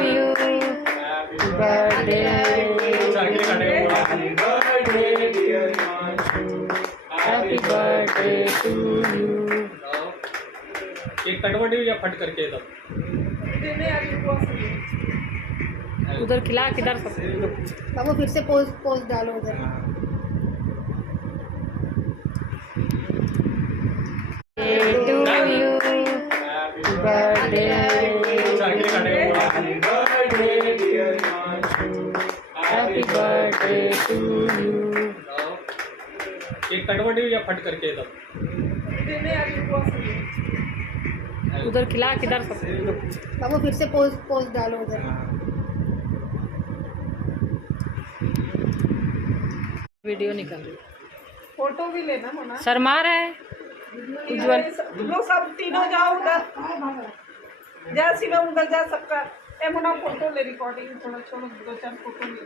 you. Birthday. Happy birthday to you. एक कटवटी या फट करके तब उधर खिला किधर सब बाबू फिर से पोज पोज डालो उधर। to you. Birthday. Happy birthday to you. एक कटवटी या फट करके तब उधर खिला किधर सब बाबू फिर से पोज पोज डालो उधर। वीडियो निकल रही। फोटो भी लेना मना। शर्मा रहा है उज्जवल। तुम लोग सब तीनों जाओ उधर, जा शिवम उधर जा, सबका ए मुना फोटो ले, रिकॉर्डिंग थोड़ा छोड़ो, 2-4 फोटो ले।